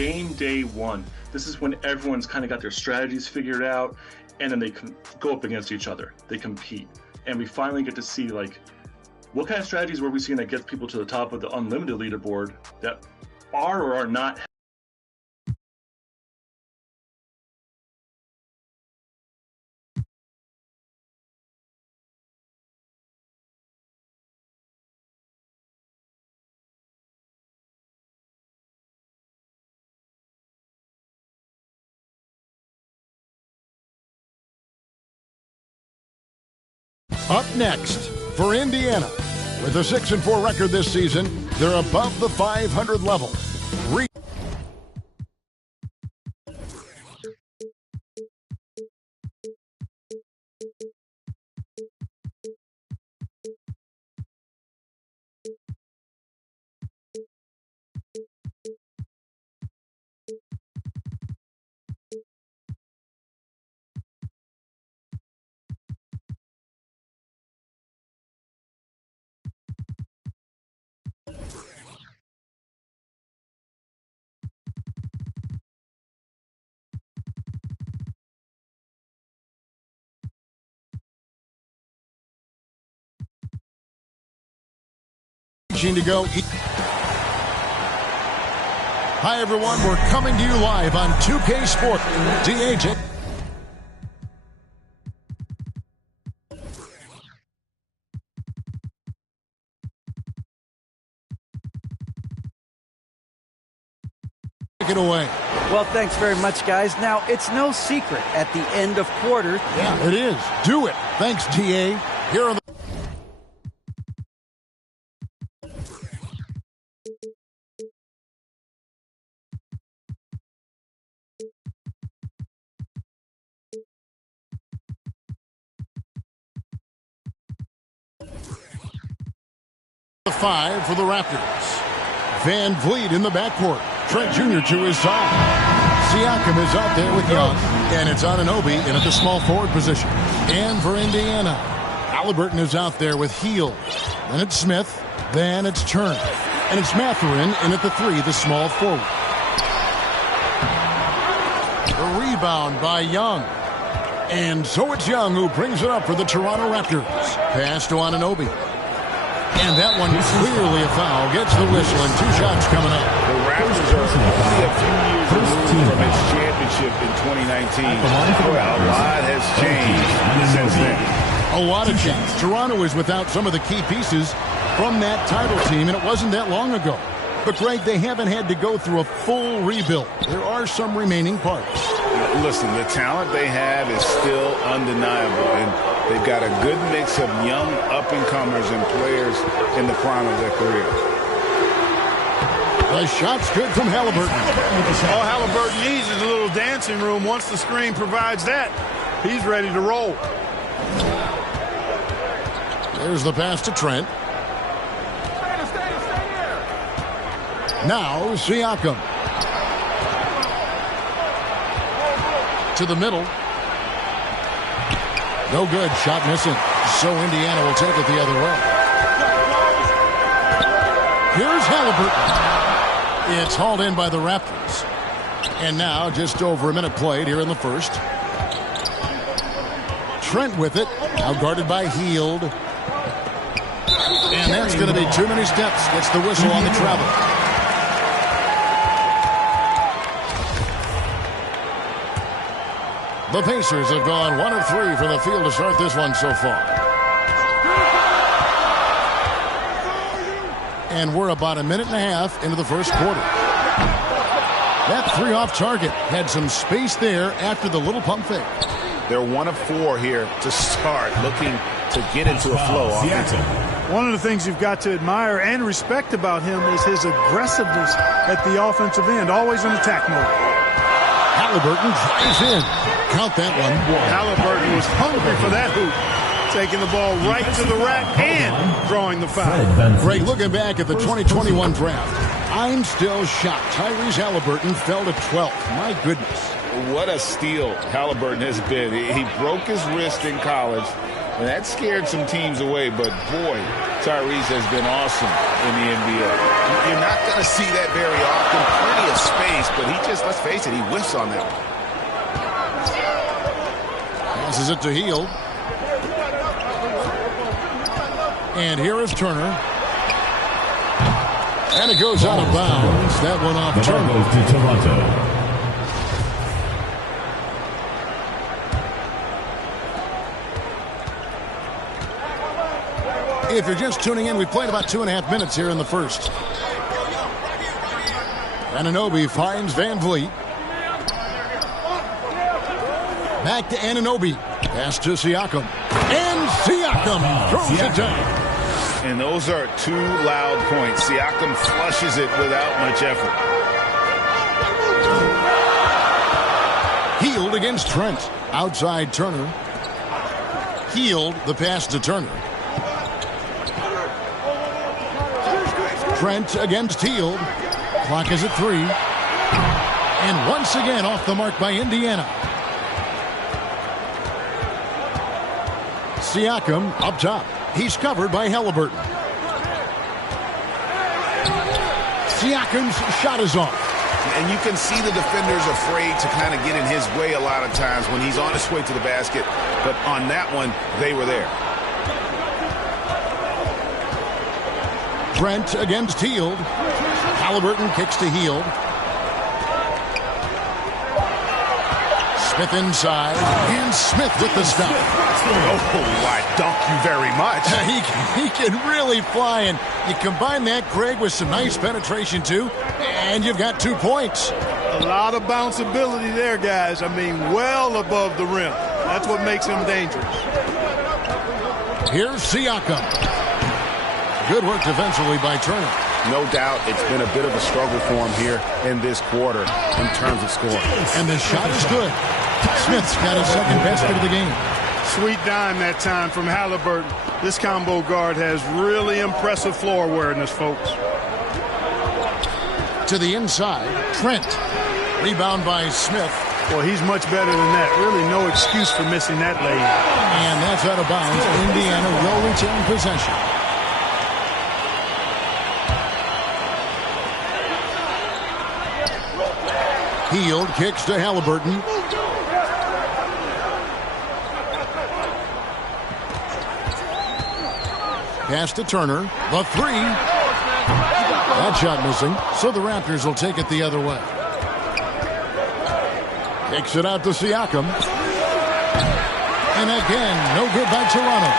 game day one. This is when everyone's kind of got their strategies figured out, and then they can go up against each other. They compete. And we finally get to see, like, what kind of strategies were we seeing that gets people to the top of the unlimited leaderboard that are or are not. Up next, for Indiana, with a 6-4 record this season, they're above the 500 level. To go. Hi, everyone. We're coming to you live on 2K Sport. DH. Take it away. Well, thanks very much, guys. Now, it's no secret at the end of quarter. Yeah, it is. Do it. Thanks, TA. Here are the five for the Raptors. Van Vliet in the backcourt. Trent Jr. to his side. Siakam is out there with Young. And it's Anunoby in at the small forward position. And for Indiana, Halliburton is out there with Hield. Then it's Smith. Then it's Turner. And it's Mathurin in at the 3, the small forward. The rebound by Young. And so it's Young who brings it up for the Toronto Raptors. Pass to Anunoby. And that one clearly a foul. Gets the whistle and 2 shots coming up. The Raptors are only a few years removed from its championship in 2019. A lot has changed since then. A lot of change. Toronto is without some of the key pieces from that title team, and it wasn't that long ago. But, Greg, they haven't had to go through a full rebuild. There are some remaining parts. Listen, the talent they have is still undeniable, and they've got a good mix of young up-and-comers and players in the prime of their career. The shot's good from Halliburton. All Halliburton needs is a little dancing room. Once the screen provides that, he's ready to roll. There's the pass to Trent. Now Siakam. To the middle. No good. Shot missing. So Indiana will take it the other way. Here's Halliburton. It's hauled in by the Raptors. And now just over a minute played here in the first. Trent with it. Now guarded by Hield. And that's going to be too many steps. Gets the whistle on the travel. The Pacers have gone 1 of 3 from the field to start this one so far. And we're about a minute and a half into the first quarter. That 3 off target had some space there after the little pump fake. They're 1 of 4 here to start, looking to get into a flow offensively. One of the things you've got to admire and respect about him is his aggressiveness at the offensive end, always in attack mode. Halliburton drives in. Count that one. Halliburton was hungry for that hoop. Taking the ball right to the rack and drawing the foul. Greg, looking back at the 2021 draft, I'm still shocked. Tyrese Halliburton fell to 12th. My goodness. What a steal Halliburton has been. He broke his wrist in college And that scared some teams away, but boy, Tyrese has been awesome in the NBA. You're not going to see that very often. Plenty of space, but he just, let's face it, he whiffs on that one. Passes it to Hield. And here is Turner. And it goes out of bounds. That one off Turner. Goes to Toronto. If you're just tuning in, we've played about 2.5 minutes here in the first. Anunoby finds Van Vliet. Back to Anunoby. Pass to Siakam. And Siakam throws it down. And those are 2 loud points. Siakam flushes it without much effort. Hield against Trent. Outside Turner. Hield, the pass to Turner. Trent against Hield. Clock is at 3. And once again off the mark by Indiana. Siakam up top. He's covered by Halliburton. Siakam's shot is off. And you can see the defenders afraid to kind of get in his way a lot of times when he's on his way to the basket. But on that one, they were there. Trent against Hield. Halliburton kicks to Hield. Smith inside. And Smith with the stop. Oh, I dunk you very much. He can really fly. And you combine that, Greg, with some nice penetration, too. And you've got 2 points. A lot of bounceability there, guys. I mean, well above the rim. That's what makes him dangerous. Here's Siakam. Good work defensively by Turner. No doubt it's been a bit of a struggle for him here in this quarter in terms of scoring. And the shot is good. Smith's got his second basket of the game. Sweet dime that time from Halliburton. This combo guard has really impressive floor awareness, folks. To the inside, Trent. Rebound by Smith. Well, he's much better than that. Really no excuse for missing that lay-in. And that's out of bounds. Indiana will retain possession. Hield kicks to Halliburton. Pass to Turner. The 3. That shot missing. So the Raptors will take it the other way. Kicks it out to Siakam. And again, no good by Toronto.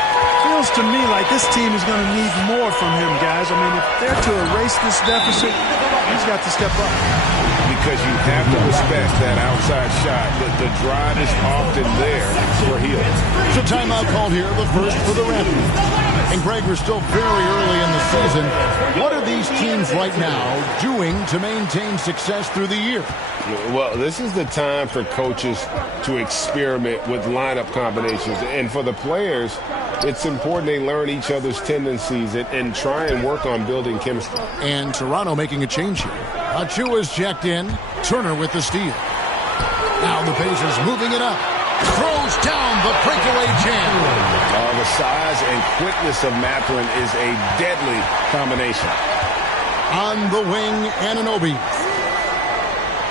Feels to me like this team is going to need more from him, guys. I mean, if they're to erase this deficit, he's got to step up. Because you have to respect that outside shot. The drive is often there for Hield. So timeout called here, the first for the Raptors. And Greg, we're still very early in the season. What are these teams right now doing to maintain success through the year? Well, this is the time for coaches to experiment with lineup combinations. And for the players, it's important they learn each other's tendencies and try and work on building chemistry. And Toronto making a change here. Achua's checked in. Turner with the steal. Now the Pacers moving it up. Throws down the breakaway jam. The size and quickness of Mathurin is a deadly combination. On the wing, Anunoby.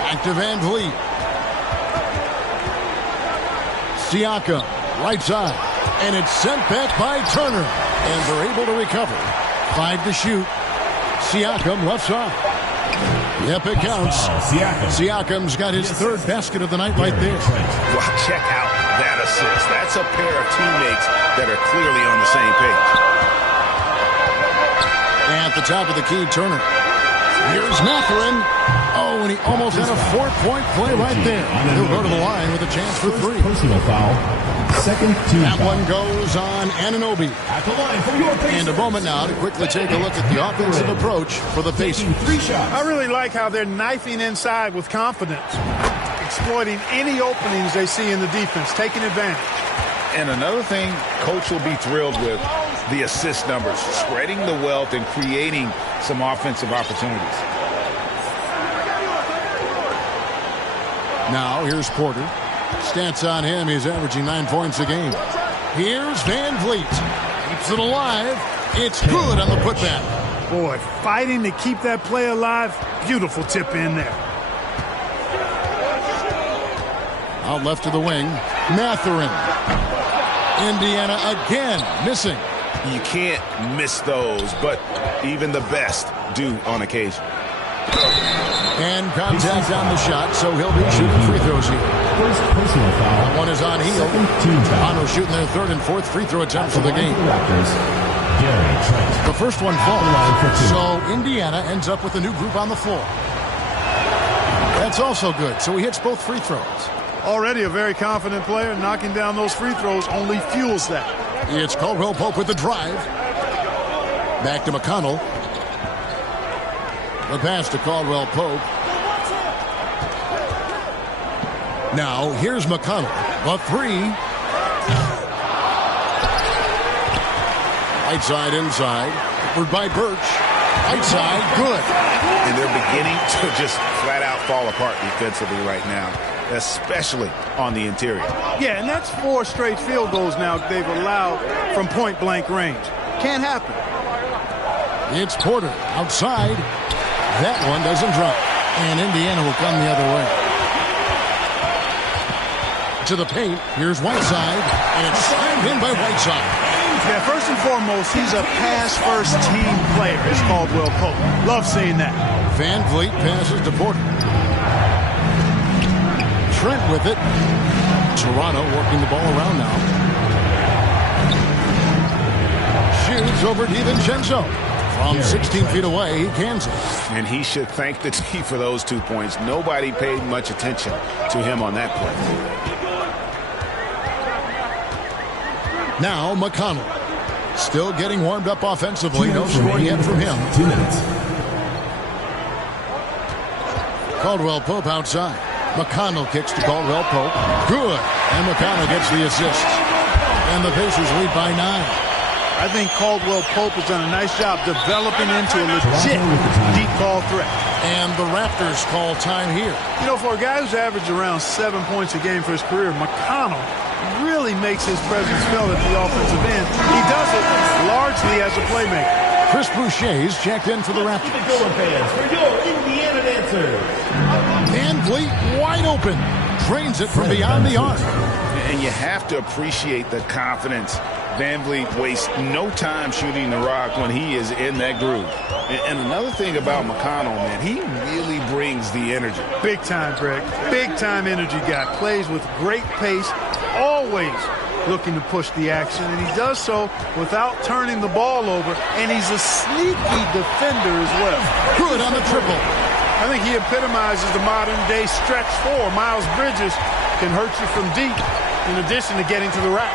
Back to Van Vliet. Siakam, right side. And it's sent back by Turner. And they're able to recover. 5 to shoot. Siakam left side. Yep, it counts. Siakam's got his 3rd basket of the night right there. Well, check out that assist. That's a pair of teammates that are clearly on the same page. At the top of the key, Turner. Here's Mathurin. Oh, and he almost had a 4-point play right there. He'll go to the line with a chance for 3. Personal foul. Second team That foul. one goes on Anunoby. At the line for your Pacers. And a moment now to quickly take a look at the offensive approach for the Pacers. 3 shots. I really like how they're knifing inside with confidence, exploiting any openings they see in the defense, taking advantage. And another thing Coach will be thrilled with, the assist numbers, spreading the wealth and creating some offensive opportunities. Now here's Porter. Stats on him, he's averaging 9 points a game. Here's Van Vliet. Keeps it alive. It's good on the putback. Boy, fighting to keep that play alive. Beautiful tip in there. Out left to the wing. Matherin. Indiana again missing. You can't miss those, but even the best do on occasion. And contact on the shot, so he'll be shooting free throws here. First personal foul. That one is on heel. Toronto shooting their third and fourth free throw attempts of the game. The first one falls, so Indiana ends up with a new group on the floor. That's also good, so he hits both free throws. Already a very confident player. Knocking down those free throws only fuels that. It's Caldwell Pope with the drive. Back to McConnell. The pass to Caldwell Pope. Now, here's McConnell. The three. Right side inside. Upward by Birch. Right side, good. And they're beginning to just flat out fall apart defensively right now, especially on the interior. Yeah, and that's 4 straight field goals now they've allowed from point-blank range. Can't happen. It's Porter outside. That one doesn't drop. And Indiana will come the other way. To the paint. Here's Whiteside. And it's slammed in by Whiteside. Yeah, first and foremost, he's a pass-first team player, is Caldwell Pope. Love seeing that. Van Vliet passes to Porter. Trent with it. Toronto working the ball around now. Shoots over DiVincenzo. From 16 feet away, he cans it. And he should thank the team for those 2 points. Nobody paid much attention to him on that play. Now McConnell. Still getting warmed up offensively. No score yet from him. 2 minutes. Caldwell Pope outside. McConnell kicks to Caldwell Pope. Good. And McConnell gets the assist. And the Pacers lead by 9. I think Caldwell Pope has done a nice job developing into a legit deep ball threat. And the Raptors call time here. You know, for a guy who's averaged around 7 points a game for his career, McConnell really makes his presence felt at the offensive end. He does it largely as a playmaker. Chris Boucher's checked in for the Raptors. For your Indiana dancers. Van Vliet wide open. Drains it from beyond the arc. And you have to appreciate the confidence. Van Vliet wastes no time shooting the rock when he is in that groove. And another thing about McConnell, man, he really brings the energy. Big time, Greg. Big time energy guy. Plays with great pace. Always looking to push the action. And he does so without turning the ball over. And he's a sneaky defender as well. Good on the triple. I think he epitomizes the modern-day stretch 4. Miles Bridges can hurt you from deep in addition to getting to the rack.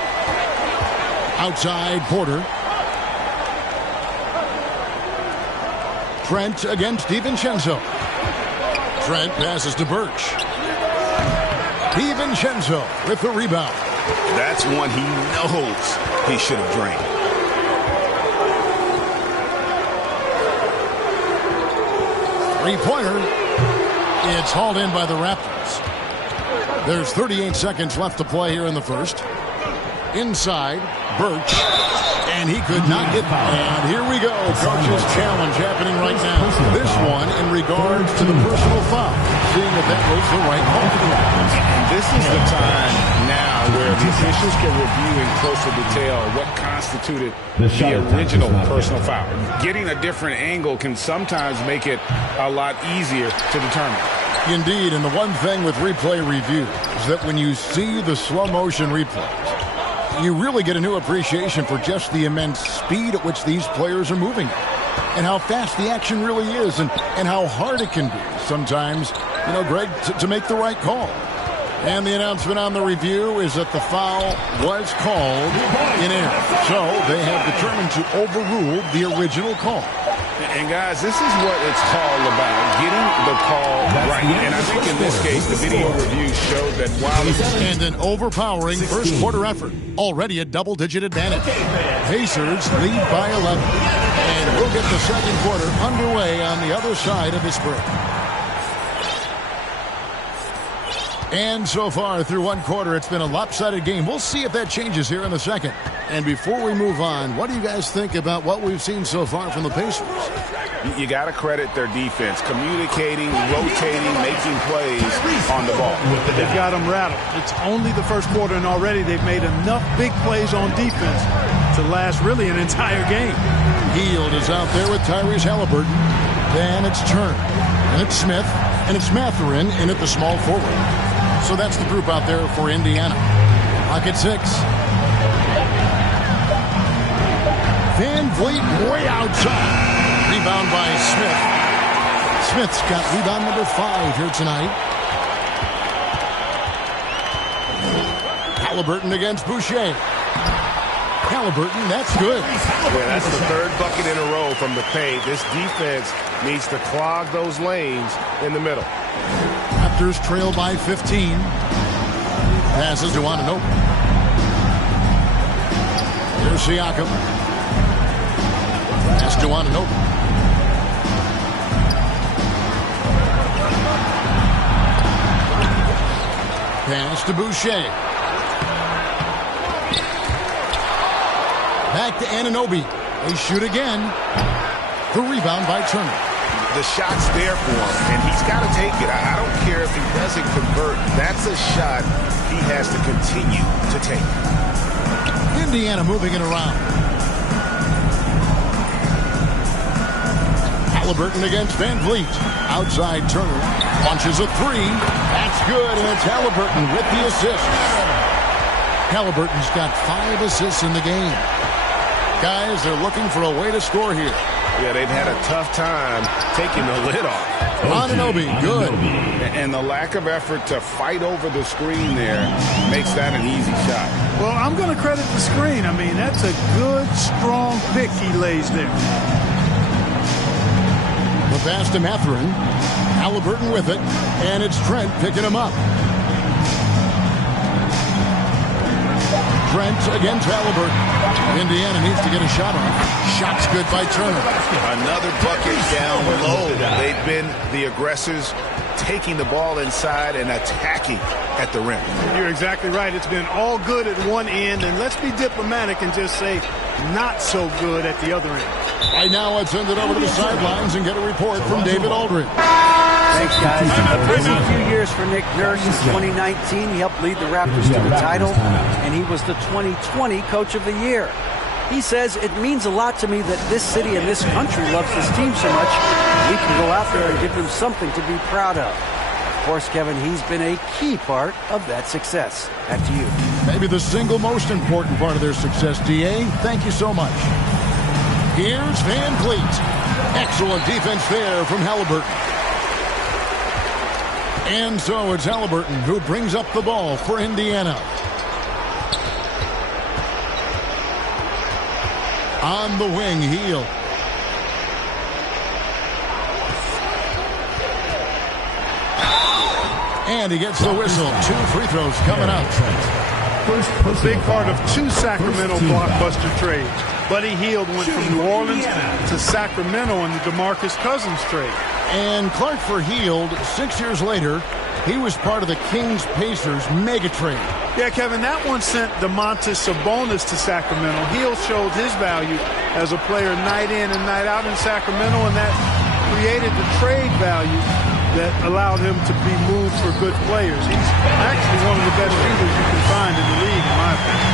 Outside Porter. Trent against DiVincenzo. Trent passes to Birch. DiVincenzo with the rebound. That's one he knows he should have drained. Three-pointer. It's hauled in by the Raptors. There's 38 seconds left to play here in the first. Inside, Birch, and he could not get by. And here we go, coach's challenge happening right now. This one in regards to the personal foul, seeing if that was the right call. This is the time now where the officials can review in closer detail what constituted the original personal foul. Getting a different angle can sometimes make it a lot easier to determine. Indeed, and the one thing with replay review is that when you see the slow motion replays, you really get a new appreciation for just the immense speed at which these players are moving and how fast the action really is and how hard it can be sometimes, you know, Greg, to make the right call. And the announcement on the review is that the foul was called in error. So they have determined to overrule the original call. And, guys, this is what it's all about, getting the call right. And I think in this case, the video review showed that while it was... And an overpowering first quarter effort. Already a double-digit advantage. Pacers lead by 11. And we'll get the second quarter underway on the other side of this break. And so far through one quarter, it's been a lopsided game. We'll see if that changes here in the second. And before we move on, what do you guys think about what we've seen so far from the Pacers? You got to credit their defense, communicating, rotating, making plays on the ball. They've got them rattled. It's only the first quarter, and already they've made enough big plays on defense to last really an entire game. Hield is out there with Tyrese Halliburton. Then it's Turner, and it's Smith, and it's Mathurin in at the small forward. So that's the group out there for Indiana. Clock at 6. Van Vliet way outside. Rebound by Smith. Smith's got rebound number 5 here tonight. Halliburton against Boucher. Halliburton, that's good. Yeah, that's the third bucket in a row from the paint. This defense needs to clog those lanes in the middle. Raptors trail by 15. Passes to Anunoby. Here's Siakam. Pass to Anunoby. Pass to Boucher. Back to Anunoby. They shoot again. The rebound by Turner. The shot's there for him, and he's got to take it. I don't care if he doesn't convert. That's a shot he has to continue to take. Indiana moving it around. Halliburton against Van Vliet. Outside Turner. Launches a 3. That's good, and it's Halliburton with the assist. Halliburton's got 5 assists in the game. Guys, they're looking for a way to score here. Yeah, they've had a tough time taking the lid off. Anunoby, good. And the lack of effort to fight over the screen there makes that an easy shot. Well, I'm going to credit the screen. I mean, that's a good, strong pick he lays there. The pass to Mathurin. Halliburton with it, and it's Trent picking him up. Trent against Halliburton. Indiana needs to get a shot off. Shot's good by Turner. Another bucket down low. They've been the aggressors, taking the ball inside and attacking at the rim. You're exactly right. It's been all good at one end, and let's be diplomatic and just say not so good at the other end. Right now, let's send it over to the sidelines and get a report from David Aldridge. Thanks, guys. A busy few years for Nick Nurse. In 2019, he helped lead the Raptors to the title, and he was the 2020 Coach of the Year. He says, it means a lot to me that this city and this country loves this team so much, we can go out there and give them something to be proud of. Of course, Kevin, he's been a key part of that success. Back to you. Maybe the single most important part of their success, D.A. Thank you so much. Here's Van Vliet. Excellent defense there from Halliburton. And so it's Halliburton who brings up the ball for Indiana. On the wing, Hield. And he gets the whistle. 2 free throws coming up. A big part of 2 Sacramento blockbuster trades. Buddy Hield went from New Orleans to Sacramento in the DeMarcus Cousins trade. And Clark for Hield, 6 years later, he was part of the Kings-Pacers mega trade. Yeah, Kevin, that one sent Domantas Sabonis to Sacramento. Hield showed his value as a player night in and night out in Sacramento, and that created the trade value that allowed him to be moved for good players. He's actually one of the best shooters you can find in the league, in my opinion.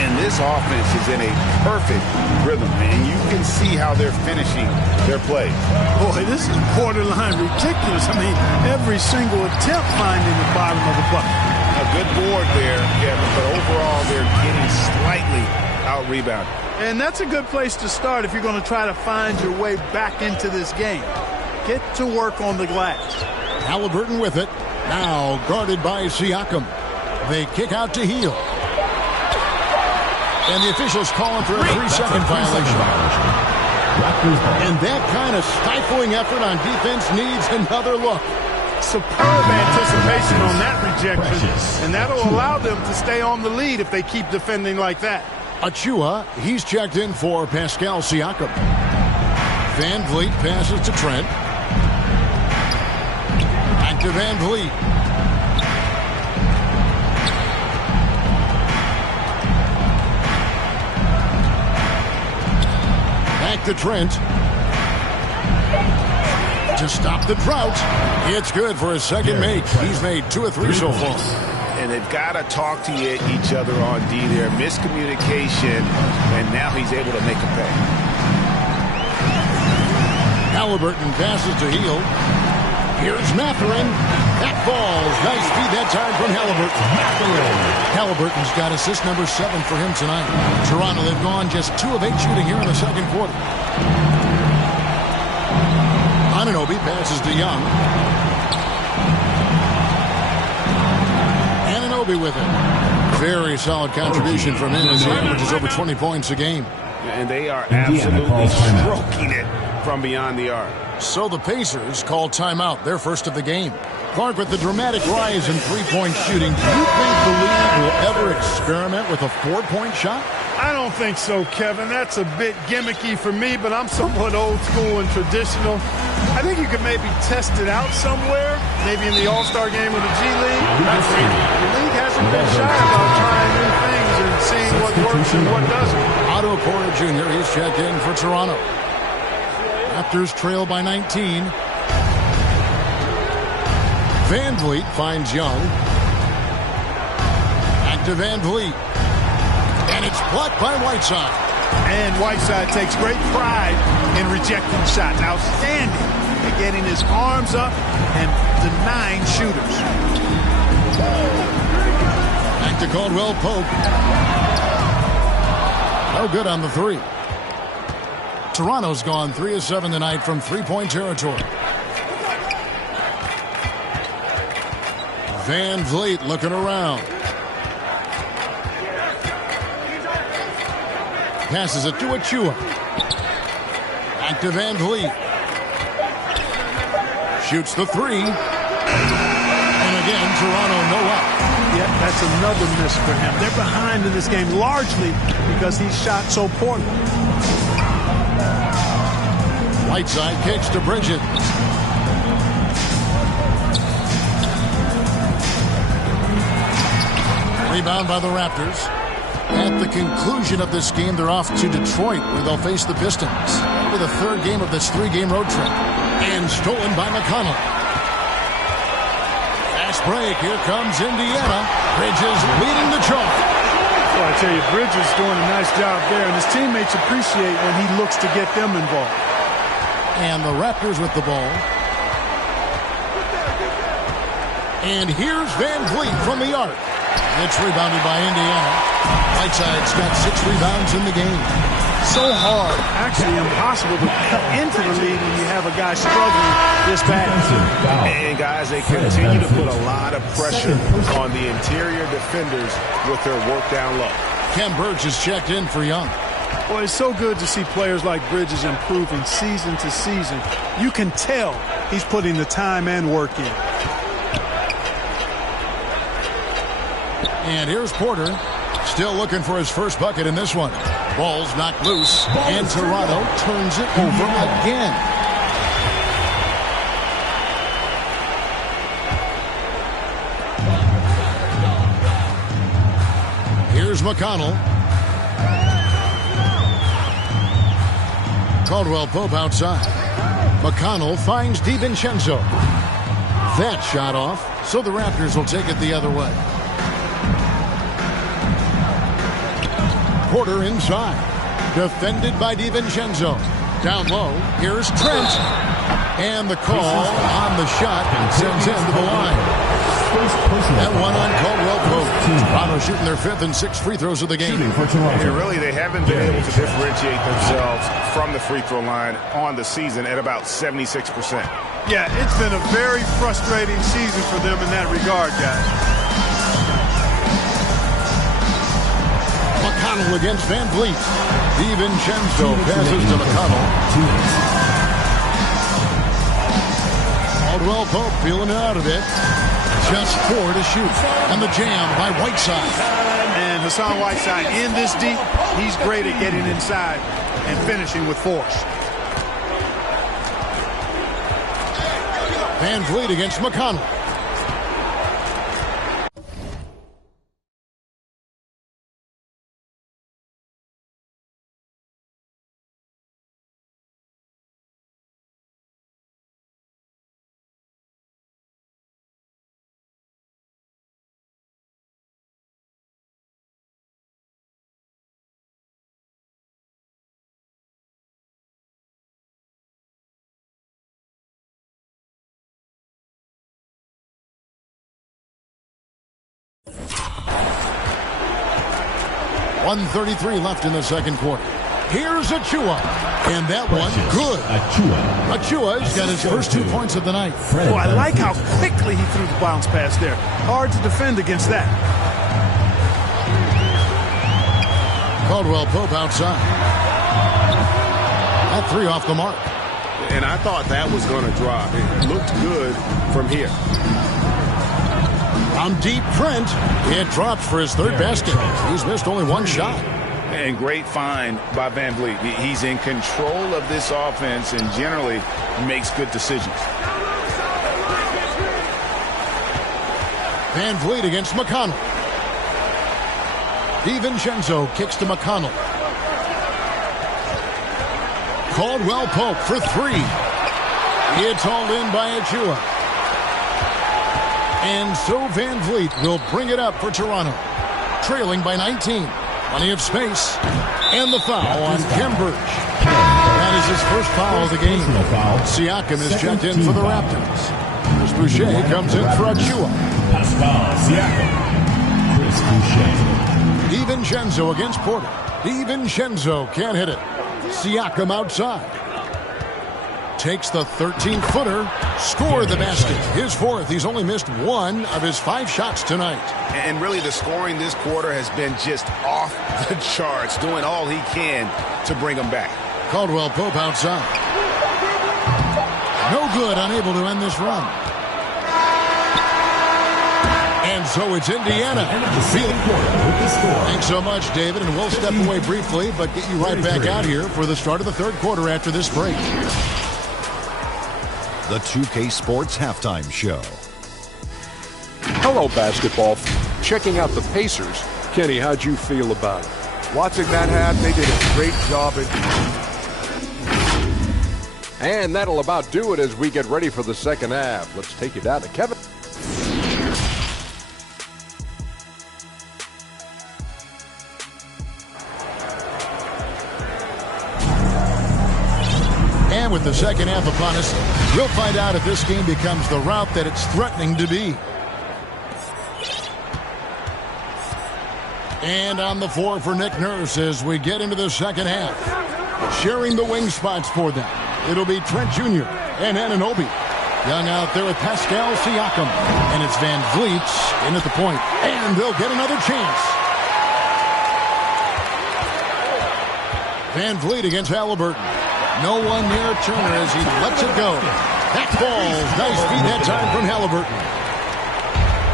And this offense is in a perfect rhythm, and you can see how they're finishing their play. Boy, this is borderline ridiculous. I mean, every single attempt finding the bottom of the bucket. A good board there, Kevin, but overall they're getting slightly out-rebounded. And that's a good place to start if you're going to try to find your way back into this game. Get to work on the glass. Halliburton with it. Now guarded by Siakam. They kick out to Hield. And the officials calling for a 3-second violation. And that kind of stifling effort on defense needs another look. Superb anticipation on that rejection. And that'll allow them to stay on the lead if they keep defending like that. Achua, he's checked in for Pascal Siakam. Van Vliet passes to Trent. Back to Van Vliet. to Trent. To stop the drought. It's good for his second make. He's made 2 of 3 so far. And they've got to talk to each other on D there. Miscommunication, and now he's able to make a pay. Halliburton passes to Heel. Here's Mathurin. That falls. Nice feed that time from Halliburton. Halliburton's got assist number 7 for him tonight. Toronto, they've gone just 2 of 8 shooting here in the second quarter. Anunoby passes to Young. Anunoby with it. Very solid contribution from him as he averages over 20 points a game. And they are absolutely stroking it from beyond the arc. So the Pacers call timeout, their first of the game. Clark, with the dramatic rise in three-point shooting, do you think the league will ever experiment with a 4-point shot? I don't think so, Kevin. That's a bit gimmicky for me, but I'm somewhat old school and traditional. I think you could maybe test it out somewhere, maybe in the All-Star game or the G League. The league hasn't been shy about trying new things and seeing what works and what doesn't. Otto Porter Jr., he's checked in for Toronto. Raptors trail by 19. Van Vliet finds Young. Back to Van Vliet. And it's blocked by Whiteside. And Whiteside takes great pride in rejecting shots. Outstanding at getting his arms up and denying shooters. Back to Caldwell Pope. No good on the 3. Toronto's gone 3 of 7 tonight from three-point territory. Van Vliet looking around. Passes it to Achua. Back to Van Vliet. Shoots the 3. And again, Toronto no up. Yeah, that's another miss for him. They're behind in this game largely because he shot so poorly. Whiteside kicks to Bridges. Rebound by the Raptors. At the conclusion of this game, they're off to Detroit, where they'll face the Pistons. With the third game of this 3-game road trip. And stolen by McConnell. Fast break. Here comes Indiana. Bridges leading the charge. Well, I tell you, Bridges doing a nice job there, and his teammates appreciate when he looks to get them involved. And the Raptors with the ball. And here's Van Vliet from the arc. It's rebounded by Indiana. Whiteside's got 6 rebounds in the game. So hard, actually impossible to cut into the lead when you have a guy struggling this bad. And guys, they continue to put a lot of pressure on the interior defenders with their work down low. Kem Birch is checked in for Young. Well, it's so good to see players like Bridges improving season to season. You can tell he's putting the time and work in. And here's Porter, still looking for his first bucket in this one. Ball's knocked loose, and Toronto turns it over again. Here's McConnell. Caldwell Pope outside. McConnell finds DiVincenzo. That shot off, so the Raptors will take it the other way. Porter inside. Defended by DiVincenzo. Down low, here's Trent. And the call on the shot sends him to the line. That one on Caldwell Pope. Toronto shooting their 5th and 6th free throws of the game. And really, they haven't been able to differentiate themselves from the free throw line on the season at about 76%. Yeah, it's been a very frustrating season for them in that regard, guys. McConnell against Van Vliet. DiVincenzo passes to McConnell. Caldwell Pope feeling it out of it. Just 4 to shoot. And the jam by Whiteside. And Hassan Whiteside in this deep, he's great at getting inside and finishing with force. Van Vliet against McConnell. 1:33 left in the second quarter. Here's Achua. And that one, good. Achua's got his first 2 points of the night. Oh, I like how quickly he threw the bounce pass there. Hard to defend against that. Caldwell Pope outside. That 3 off the mark. And I thought that was going to drop. It looked good from here. On deep, Trent. It drops for his 3rd basket. He's missed only 1 shot. And great find by Van Vliet. He's in control of this offense and generally makes good decisions. Van Vliet against McConnell. DiVincenzo kicks to McConnell. Caldwell Pope for 3. It's all in by Achua. And so Van Vliet will bring it up for Toronto. Trailing by 19. Plenty of space. And the foul on Cambridge. That is his first foul of the game. Siakam is checked in for the Raptors. Chris Boucher comes in for Achua. Pascal Siakam. Chris Boucher. DiVincenzo against Porter. DiVincenzo can't hit it. Siakam outside. Takes the 13-footer. Scored the basket. His 4th. He's only missed 1 of his 5 shots tonight. And really the scoring this quarter has been just off the charts, doing all he can to bring them back. Caldwell Pope outside. No good, unable to end this run. And so it's Indiana. Thanks so much, David, and we'll step away briefly, but get you right back out here for the start of the 3rd quarter after this break. The 2K Sports Halftime Show. Hello, basketball. Checking out the Pacers. Kenny, how'd you feel about it? Watching that half, they did a great job. And that'll about do it as we get ready for the second half. Let's take you down to Kevin. And with the second half upon us, we'll find out if this game becomes the route that it's threatening to be. And on the floor for Nick Nurse as we get into the second half. Sharing the wing spots for them. It'll be Trent Jr. and Anunoby. Young out there with Pascal Siakam. And it's Van Vliet in at the point. And they'll get another chance. Van Vliet against Halliburton. No one near Turner as he lets it go. That falls. Nice feed that time from Halliburton.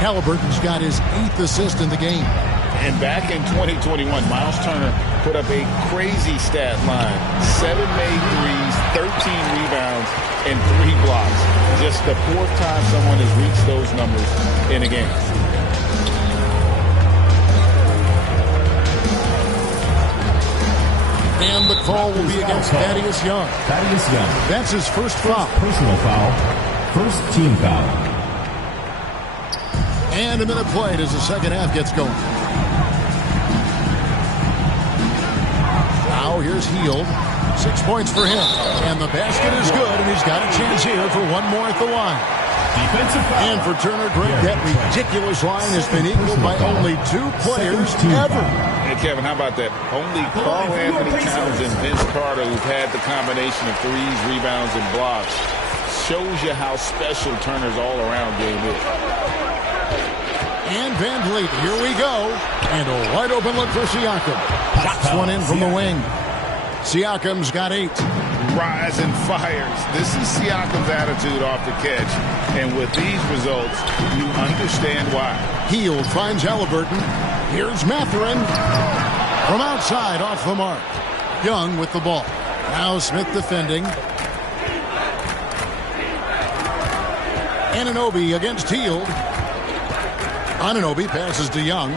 Halliburton's got his 8th assist in the game. And back in 2021, Miles Turner put up a crazy stat line. 7 made threes, 13 rebounds, and 3 blocks. Just the 4th time someone has reached those numbers in a game. And the call will be against Thaddeus Young. Thaddeus Young. That's his first foul. Personal foul. First team foul. And a minute played as the second half gets going. Now here's Hield. 6 points for him. And the basket is good, and he's got a chance here for one more at the line. And for Turner, Greg, that ridiculous line has been equaled by only 2 players ever. Hey, Kevin, how about that? Only Karl Anthony Towns and Vince Carter, who've had the combination of threes, rebounds, and blocks, shows you how special Turner's all-around game is. And Van Vliet, here we go. And a wide open look for Siakam. Shots one in from the wing. Siakam's got 8. Rise and fires. This is Siakam's attitude off the catch. And with these results, you understand why. Hield finds Halliburton. Here's Mathurin. From outside, off the mark. Young with the ball. Now Smith defending. Anunoby against Hield. Anunoby passes to Young.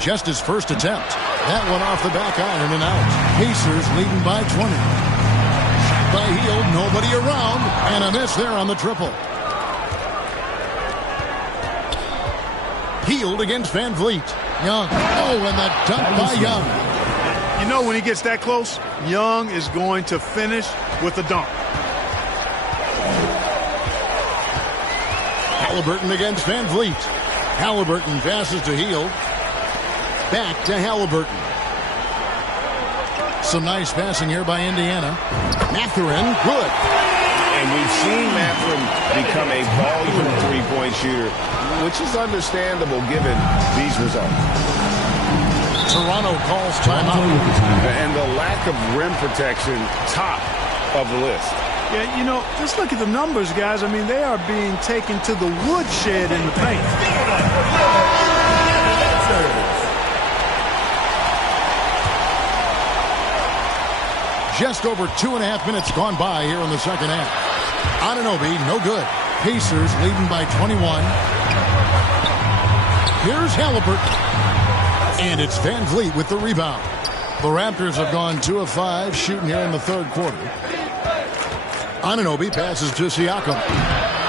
Just his first attempt. That one off the back iron and out. Pacers leading by 20. Shot by Hield, nobody around, and a miss there on the triple. Hield against Van Vliet. Young. Oh, and the dunk by Young. You know, when he gets that close, Young is going to finish with a dunk. Halliburton against Van Vliet. Halliburton passes to Hield. Back to Halliburton. Some nice passing here by Indiana. Mathurin, good. And we've seen Mathurin become a volume three-point shooter, which is understandable given these results. Toronto calls timeout. And the lack of rim protection, top of the list. Yeah, you know, just look at the numbers, guys. I mean, they are being taken to the woodshed in the paint. Just over 2.5 minutes gone by here in the second half. Anunoby, no good. Pacers leading by 21. Here's Halliburton. And it's Van Vliet with the rebound. The Raptors have gone 2 of 5 shooting here in the third quarter. Anunoby passes to Siakam.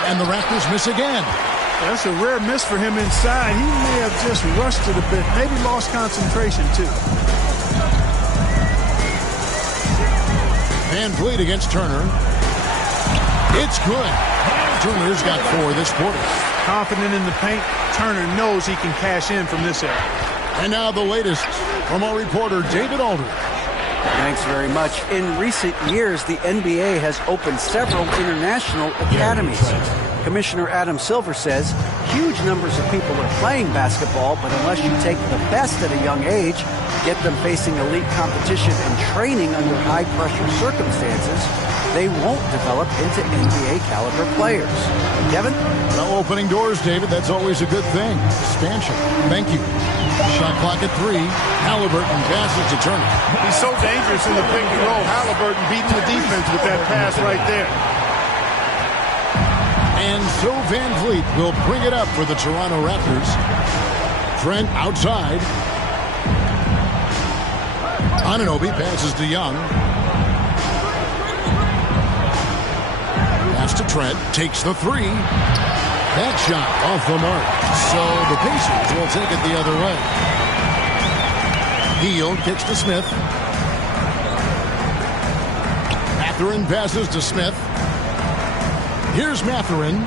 And the Raptors miss again. That's a rare miss for him inside. He may have just rushed it a bit. Maybe lost concentration, too. Van Vliet against Turner. It's good. Turner's got 4 this quarter. Confident in the paint. Turner knows he can cash in from this area. And now the latest from our reporter, David Aldridge. Thanks very much. In recent years, the NBA has opened several international academies. Commissioner Adam Silver says huge numbers of people are playing basketball, but unless you take the best at a young age, get them facing elite competition and training under high-pressure circumstances, they won't develop into NBA-caliber players. Kevin? Well, opening doors, David. That's always a good thing. Expansion. Thank you. Shot clock at 3. Halliburton passes to Turner. He's so dangerous in the pick and roll. Halliburton beating the defense with that pass right there. And so Van Vliet will bring it up for the Toronto Raptors. Trent outside. Anunoby passes to Young. Pass to Trent. Takes the 3. That shot off the mark. So the Pacers will take it the other way. Hield kicks to Smith. Mathurin passes to Smith. Here's Mathurin.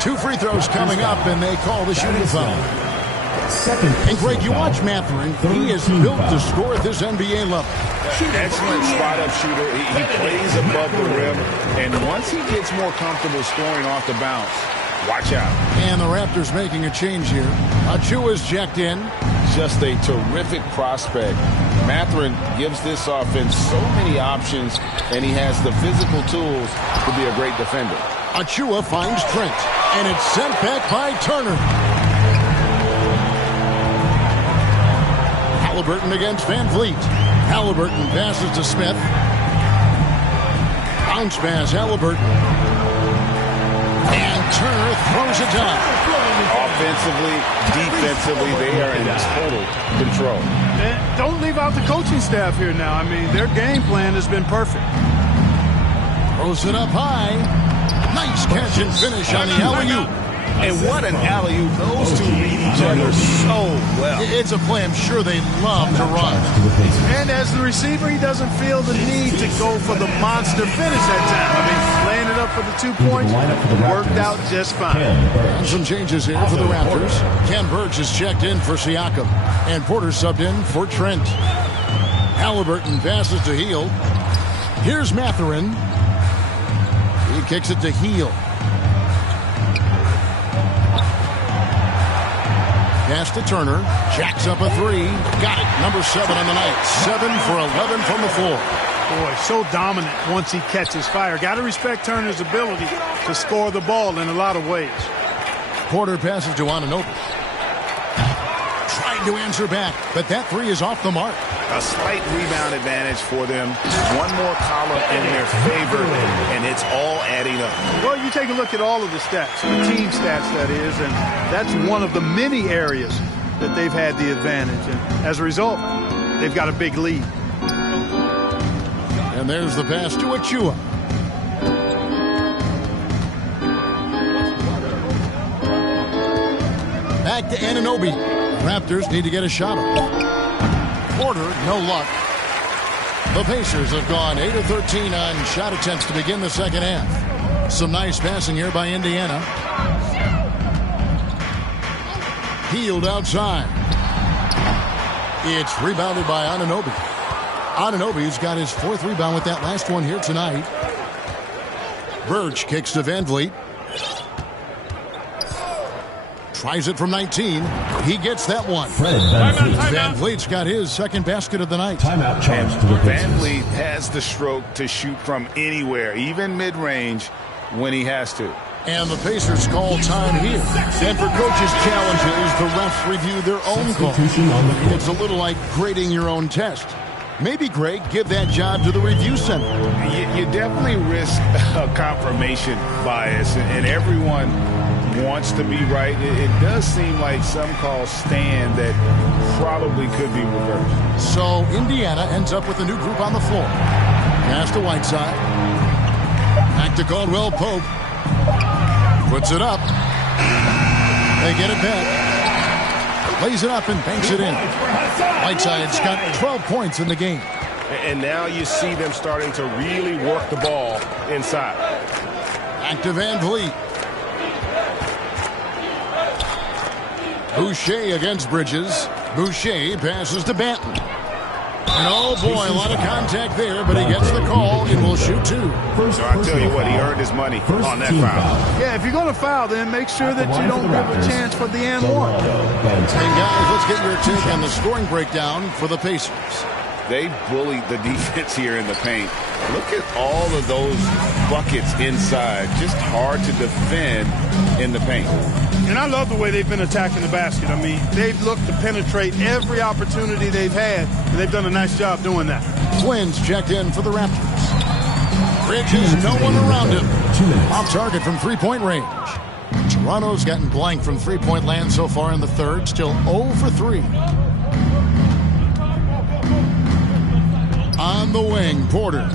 2 free throws coming up, and they call the shooting foul. And Greg, you watch Mathurin. He is built to score at this NBA level. Excellent spot-up shooter. He plays above the rim, and once he gets more comfortable scoring off the bounce, watch out. And the Raptors making a change here. Achua's checked in. Just a terrific prospect. Mathurin gives this offense so many options, and he has the physical tools to be a great defender. Achua finds Trent, and it's sent back by Turner. Halliburton against Van Vliet. Halliburton passes to Smith. Bounce pass, Halliburton. And Turner throws it down. Offensively, defensively, they are in total control. And don't leave out the coaching staff here now. I mean, their game plan has been perfect. Throws it up high. Nice catch and finish on the alley-oop. And what an alley-oop. Those two read each other so well. It's a play I'm sure they love to run. And as the receiver, he doesn't feel the need to go for the monster finish that time. I mean, laying it up for the 2 points worked out just fine. And some changes here for the Raptors. Ken Burge is checked in for Siakam. And Porter subbed in for Trent. Halliburton passes to Hield. Here's Mathurin. He kicks it to Hield. Pass to Turner. Jacks up a 3. Got it. Number 7 on the night. 7 for 11 from the floor. Boy, so dominant once he catches fire. Got to respect Turner's ability to score the ball in a lot of ways. Porter passes to Anunoby. Tried to answer back, but that 3 is off the mark. A slight rebound advantage for them. One more column in their favor, and it's all adding up. Well, you take a look at all of the stats, the team stats, that is, and that's one of the many areas that they've had the advantage. And as a result, they've got a big lead. And there's the pass to Achua. Back to Anunoby. Raptors need to get a shot up. Porter, no luck. The Pacers have gone 8 of 13 on shot attempts to begin the second half. Some nice passing here by Indiana. Healed outside. It's rebounded by Anunoby. Anunoby's got his 4th rebound with that last one here tonight. Birch kicks to Van Vliet. Tries it from 19. He gets that one. Van Vliet's got his 2nd basket of the night. Timeout charge to the Van Vliet has the stroke to shoot from anywhere, even mid-range, when he has to. And the Pacers call time here. And for coaches' challenges, the refs review their own call. It's a little like grading your own test. Maybe, Greg, give that job to the review center. You definitely risk a confirmation bias, and everyone wants to be right. It does seem like some calls stand that probably could be reversed. So Indiana ends up with a new group on the floor. Pass to Whiteside. Back to Caldwell Pope. Puts it up. They get it back. Lays it up and banks it in. Whiteside's got 12 points in the game. And now you see them starting to really work the ball inside. Back to Van Vliet. Boucher against Bridges. Boucher passes to Banton. And oh boy, a lot of contact there, but he gets the call and will shoot 2. So I tell you what, he earned his money on that foul. Yeah, if you're going to foul, then make sure that you don't give a chance for the and one. And guys, let's get your take on the scoring breakdown for the Pacers. They bullied the defense here in the paint. Look at all of those buckets inside. Just hard to defend in the paint. And I love the way they've been attacking the basket. I mean, they've looked to penetrate every opportunity they've had, and they've done a nice job doing that. Flynn's checked in for the Raptors. Bridges, no one around him. Off target from 3-point range. Toronto's gotten blank from 3-point land so far in the third, still 0 for 3. On the wing, Porter.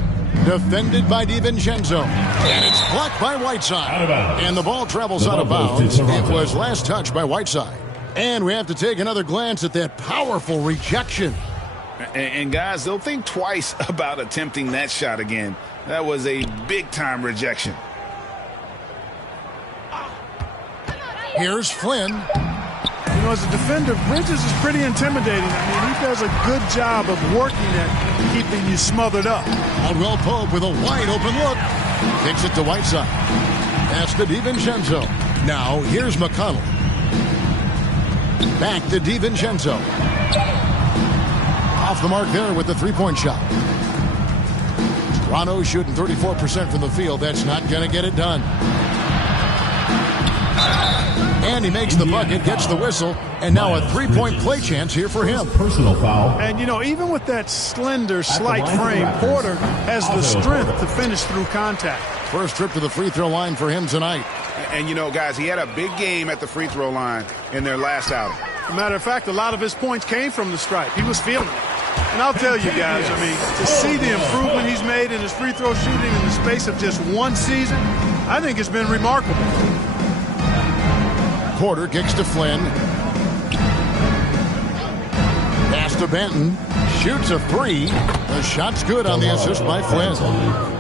Defended by DiVincenzo. And it's blocked by Whiteside. And the ball travels out of bounds. It was last touched by Whiteside. And we have to take another glance at that powerful rejection. And guys, they'll think twice about attempting that shot again. That was a big-time rejection. Here's Flynn. You know, as a defender, Bridges is pretty intimidating. I mean, he does a good job of working at keeping you smothered up. Caldwell Pope with a wide-open look. Kicks it to Whiteside. Pass to DiVincenzo. Now, here's McConnell. Back to DiVincenzo. Off the mark there with the 3-point shot. Toronto shooting 34% from the field. That's not going to get it done. And he makes the bucket, gets the whistle, and now a 3-point play chance here for him. Personal foul. And, you know, even with that slender, slight frame, Porter has the strength to finish through contact. First trip to the free throw line for him tonight. And, you know, guys, he had a big game at the free throw line in their last outing. As a matter of fact, a lot of his points came from the stripe. He was feeling it. And I'll tell you guys, I mean, to see the improvement he's made in his free throw shooting in the space of just one season, I think it's been remarkable. Porter kicks to Flynn. Pass to Banton. Shoots a 3. The shot's good on the assist by Flynn.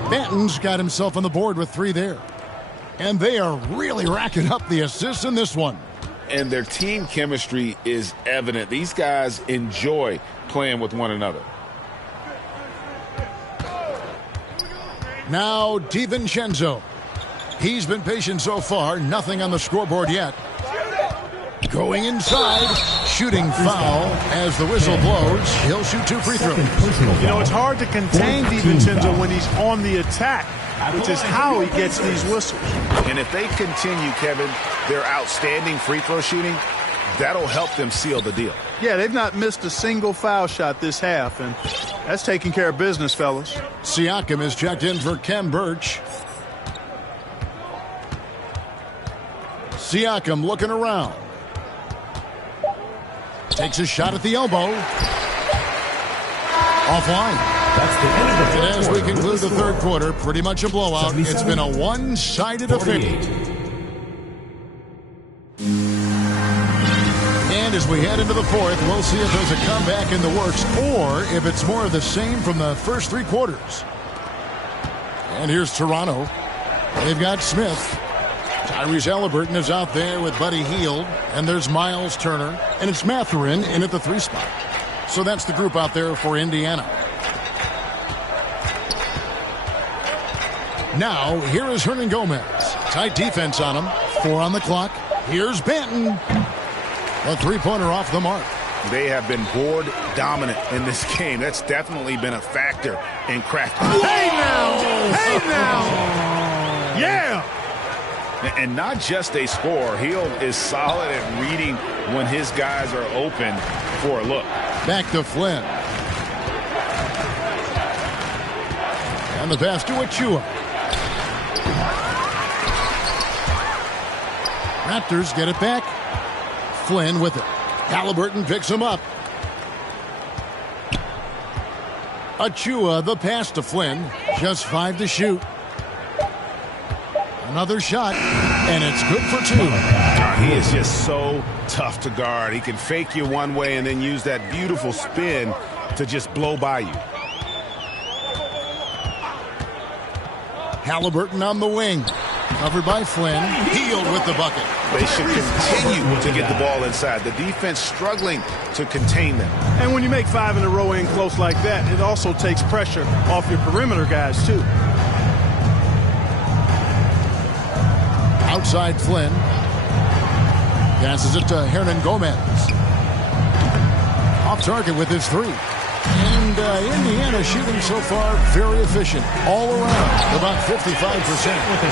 Banton's got himself on the board with 3 there. And they are really racking up the assists in this one. And their team chemistry is evident. These guys enjoy playing with one another. Now DiVincenzo. He's been patient so far. Nothing on the scoreboard yet. Going inside, shooting foul as the whistle blows. He'll shoot 2 free throws. You know, it's hard to contain DiVincenzo when he's on the attack, which is how he gets these whistles. And if they continue, Kevin, their outstanding free throw shooting, that'll help them seal the deal. Yeah, they've not missed a single foul shot this half, and that's taking care of business, fellas. Siakam is checked in for Kem Birch. Siakam looking around. Takes a shot at the elbow. Offline. That's the end of the And third as we quarter. conclude the third quarter, pretty much a blowout. It's been a one-sided affair. And as we head into the fourth, we'll see if there's a comeback in the works or if it's more of the same from the first 3 quarters. And here's Toronto. They've got Smith. Tyrese Halliburton is out there with Buddy Hield, and there's Miles Turner, and it's Mathurin in at the 3 spot. So that's the group out there for Indiana. Now, here is Hernan Gomez. Tight defense on him. 4 on the clock. Here's Banton. A 3-pointer off the mark. They have been board dominant in this game. That's definitely been a factor in crafting. Hey now! Hey now! Yeah! And not just a scorer. Hield is solid at reading when his guys are open for a look. Back to Flynn. And the pass to Achua. Raptors get it back. Flynn with it. Halliburton picks him up. Achua, the pass to Flynn. Just 5 to shoot. Another shot, and it's good for 2. He is just so tough to guard. He can fake you one way and then use that beautiful spin to just blow by you. Halliburton on the wing. Covered by Flynn. Hield with the bucket. They should continue to get the ball inside. The defense struggling to contain them. And when you make 5 in a row in close like that, it also takes pressure off your perimeter guys, too. Outside Flynn. Passes it to Hernan Gomez. Off target with his 3. And Indiana shooting so far very efficient all around, about 55%.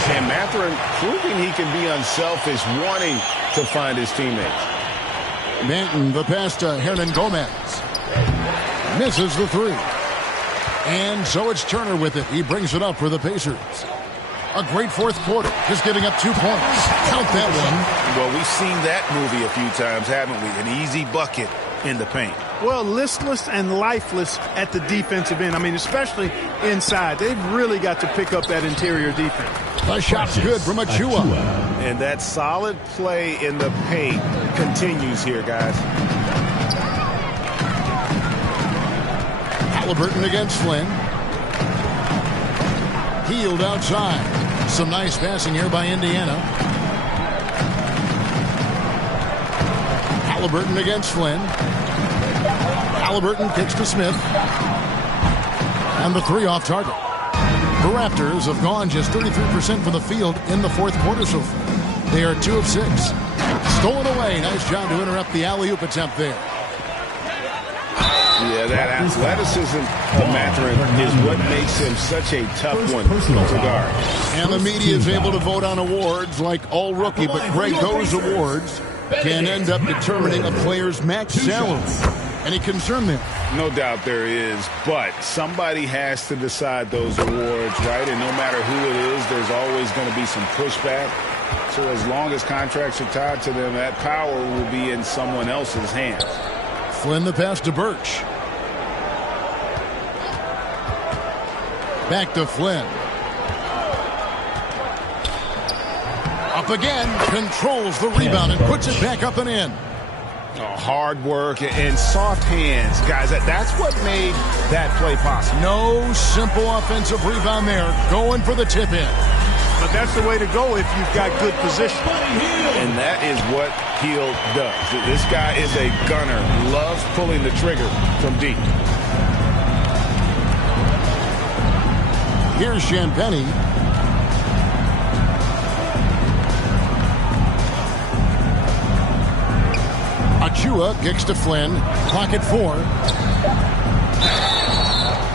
And Mathurin proving he can be unselfish, wanting to find his teammates. Banton, the pass to Hernan Gomez. Misses the 3. And so it's Turner with it. He brings it up for the Pacers. A great fourth quarter, just giving up 2 points. Count that one. Well, we've seen that movie a few times, haven't we? An easy bucket in the paint. Well, listless and lifeless at the defensive end. I mean, especially inside. They've really got to pick up that interior defense. The shot's good from Achua. And that solid play in the paint continues here, guys. Halliburton against Flynn. Hield outside. Some nice passing here by Indiana. Halliburton against Flynn. Halliburton kicks to Smith. And the 3 off target. The Raptors have gone just 33% from the field in the fourth quarter so far. They are 2 of 6. Stolen away. Nice job to interrupt the alley-oop attempt there. Yeah, that athleticism of Mathurin is what makes him such a tough one to guard. And the media is able to vote on awards like All Rookie, but Greg, those awards can end up determining a player's max salary. Any concern there? No doubt there is, but somebody has to decide those awards, right? And no matter who it is, there's always going to be some pushback. So as long as contracts are tied to them, that power will be in someone else's hands. Flynn the pass to Birch. Back to Flynn. Up again, controls the rebound and puts it back up and in. Hard work and soft hands, guys. That's what made that play possible. No simple offensive rebound there. Going for the tip in. But that's the way to go if you've got good position. And that is what Hield does. This guy is a gunner. Loves pulling the trigger from deep. Here's Champagny. Achua kicks to Flynn. Clock at 4.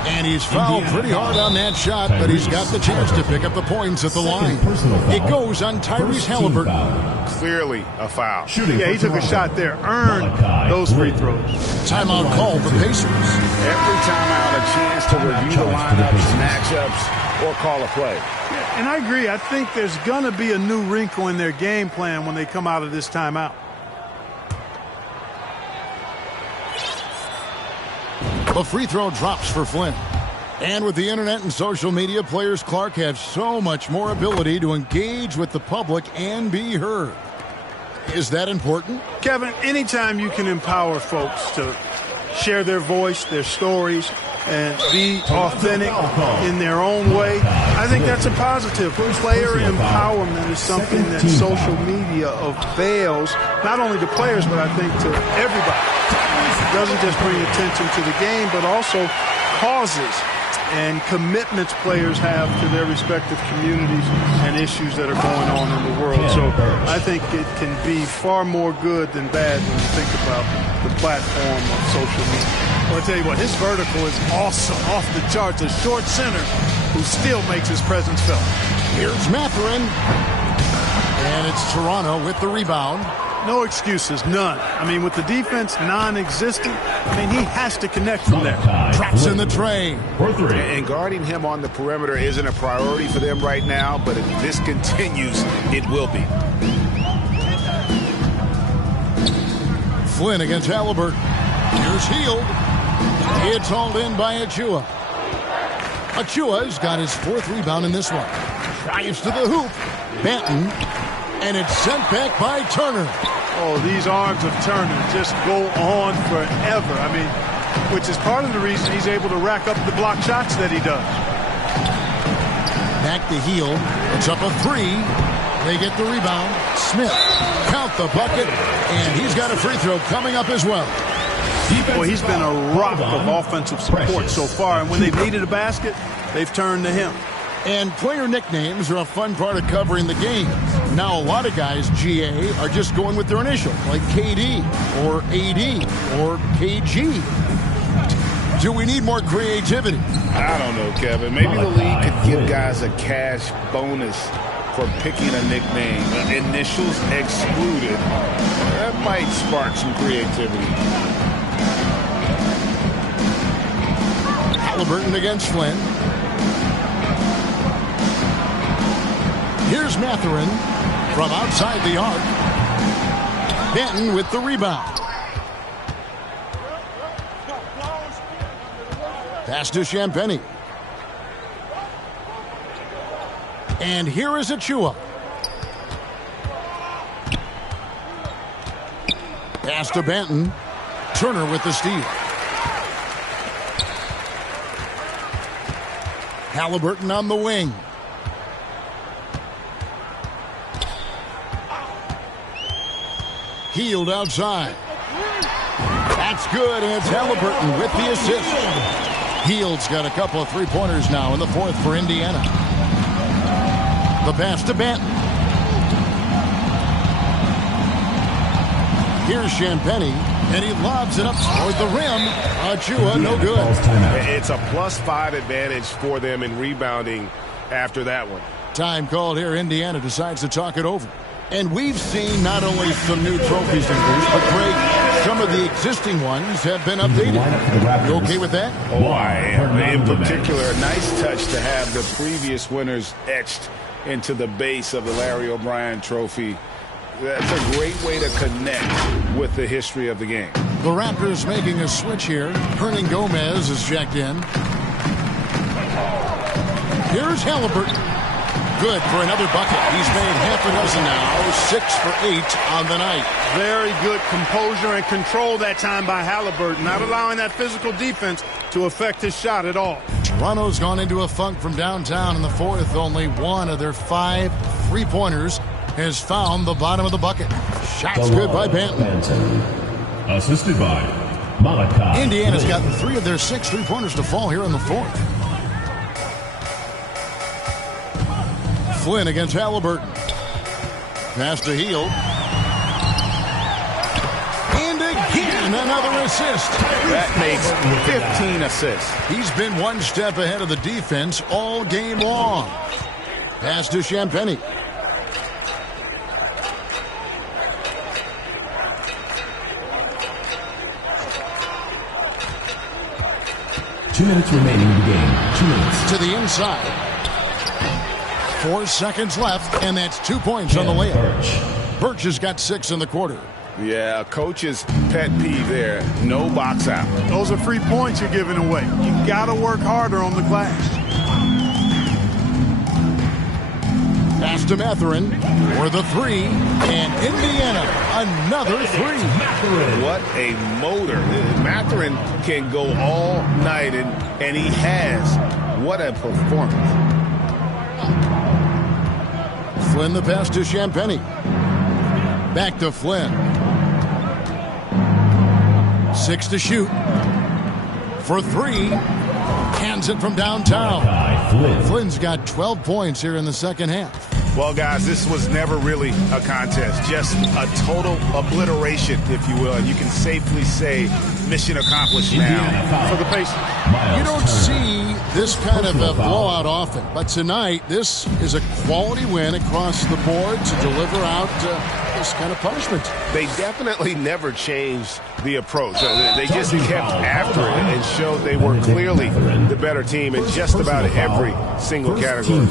And he's fouled pretty hard on that shot, but he's got the chance to pick up the points at the line. It goes on Tyrese Halliburton. Clearly a foul. Yeah, he took a shot there. Earned those free throws. Timeout call for Pacers. Every timeout, a chance to review the lineups, matchups, or call a play. Yeah, and I agree. I think there's going to be a new wrinkle in their game plan when they come out of this timeout. The free throw drops for Flynn. And with the internet and social media, players Clark have so much more ability to engage with the public and be heard. Is that important? Kevin, anytime you can empower folks to share their voice, their stories, and be authentic in their own way, I think that's a positive. Player empowerment is something that social media avails, not only to players, but I think to everybody. It doesn't just bring attention to the game, but also causes and commitments players have to their respective communities and issues that are going on in the world. So I think it can be far more good than bad when you think about the platform of social media. Well, I'll tell you what, his vertical is awesome, off the charts. A short center who still makes his presence felt. Here's Mathurin. And it's Toronto with the rebound. No excuses, none. I mean, with the defense non-existent, I mean, he has to connect from there. Drops in the tray. And guarding him on the perimeter isn't a priority for them right now, but if this continues, it will be. Flynn against Halliburton. Here's Hield. It's hauled in by Achua. Achua's got his 4th rebound in this one. Drives to the hoop. Banton. And it's sent back by Turner. Oh, these arms of Turner just go on forever. I mean, which is part of the reason he's able to rack up the block shots that he does. Back to Hield. It's up a 3. They get the rebound. Smith. Count the bucket. And he's got a free throw coming up as well. Well, he's been a rock of offensive support so far. And when they've needed a basket, they've turned to him. And player nicknames are a fun part of covering the game. Now, a lot of guys, GA, are just going with their initial, like KD or AD or KG. Do we need more creativity? I don't know, Kevin. Maybe the league could give guys a cash bonus for picking a nickname. Initials excluded. That might spark some creativity. Halliburton against Flynn. Here's Mathurin from outside the arc. Benton with the rebound. Pass to Champagnie. And here is Achua. Pass to Banton. Turner with the steal. Halliburton on the wing. Hield outside. That's good, and it's Halliburton with the assist. Hield's got a couple of three-pointers now in the 4th for Indiana. The pass to Banton. Here's Champagnie, and he lobs it up toward the rim. Achua, no good. It's a +5 advantage for them in rebounding after that one. Time called here. Indiana decides to talk it over. And we've seen not only some new trophies introduced, but Greg, some of the existing ones have been updated. You okay with that? Oh, I am. In particular, a nice touch to have the previous winners etched into the base of the Larry O'Brien trophy. That's a great way to connect with the history of the game. The Raptors making a switch here. Hernan Gomez is checked in. Here's Halliburton. Good for another bucket. He's made half a dozen now, 6 for 8 on the night. Very good composure and control that time by Halliburton, not allowing that physical defense to affect his shot at all. Toronto's gone into a funk from downtown in the 4th. Only one of their 5 three-pointers has found the bottom of the bucket. Shots good by Banton. Assisted by Malachi. Indiana's gotten 3 of their 6 three-pointers to fall here in the 4th. Flynn against Halliburton. Pass to Hield. And again, another assist. That makes 15 assists. He's been one step ahead of the defense all game long. Pass to Champagnie. Two minutes remaining in the game. 2 minutes. To the inside. 4 seconds left, and that's 2 points on the layup. Birch has got 6 in the quarter. Yeah, coach's pet peeve there. No box out. Those are free points you're giving away. You got to work harder on the glass. Pass to Mathurin for the three, and Indiana, another three. What a motor. Mathurin can go all night, and he has. What a performance. Flynn the pass to Champagny. Back to Flynn. 6 to shoot. For three. Hands it from downtown. Flynn's got 12 points here in the second half. Well, guys, this was never really a contest. Just a total obliteration, if you will. And you can safely say mission accomplished now for the Pacers. You don't see this kind of a blowout often. But tonight, this is a quality win across the board to deliver out this kind of punishment. They definitely never changed the approach. They just kept after it and showed they were clearly the better team in just about every single category.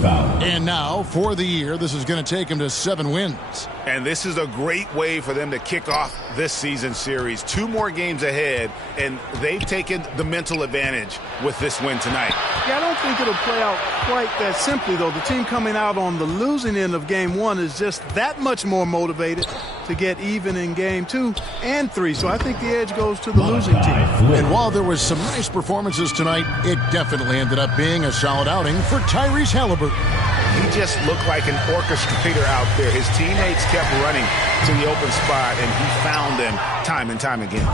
And now, for the year, this is going to take them to 7 wins. And this is a great way for them to kick off this season series. 2 more games ahead, and they've taken the mental advantage with this win tonight. Yeah, I don't think it'll play out quite that simply, though. The team coming out on the losing end of game 1 is just that much more motivated to get even in game 2 and 3. So I think the edge goes to the losing team. And while there was some nice performances tonight, it definitely ended up being a solid outing for Tyrese Halliburton. He just looked like an orchestrator out there. His teammates kept running to the open spot, and he found them time and time again.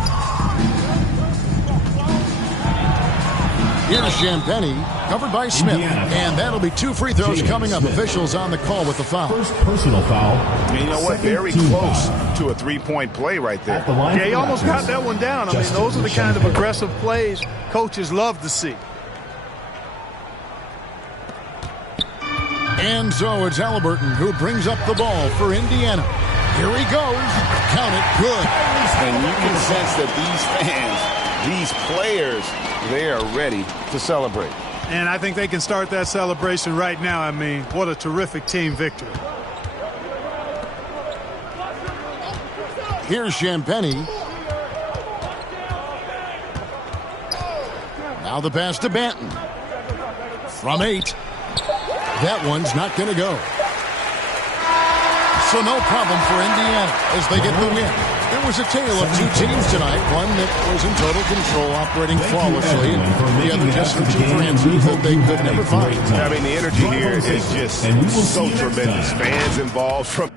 Here's Champagny, covered by Smith. And that'll be 2 free throws coming up. Officials on the call with the foul. First personal foul. And you know what? Very close to a three-point play right there. Yeah, he almost got that one down. I mean, those are the kind of aggressive plays coaches love to see. And so it's Halliburton who brings up the ball for Indiana. Here he goes. Count it. Good. And you can sense that these fans, these players, they are ready to celebrate. And I think they can start that celebration right now. I mean, what a terrific team victory. Here's Champagny. Now the pass to Banton. From 8. That one's not going to go. So no problem for Indiana as they get the win. It was a tale of 2 teams tonight. One that was in total control, operating flawlessly, and the other just searching for answers that they could never find. I mean, the energy here is just so tremendous. Fans involved from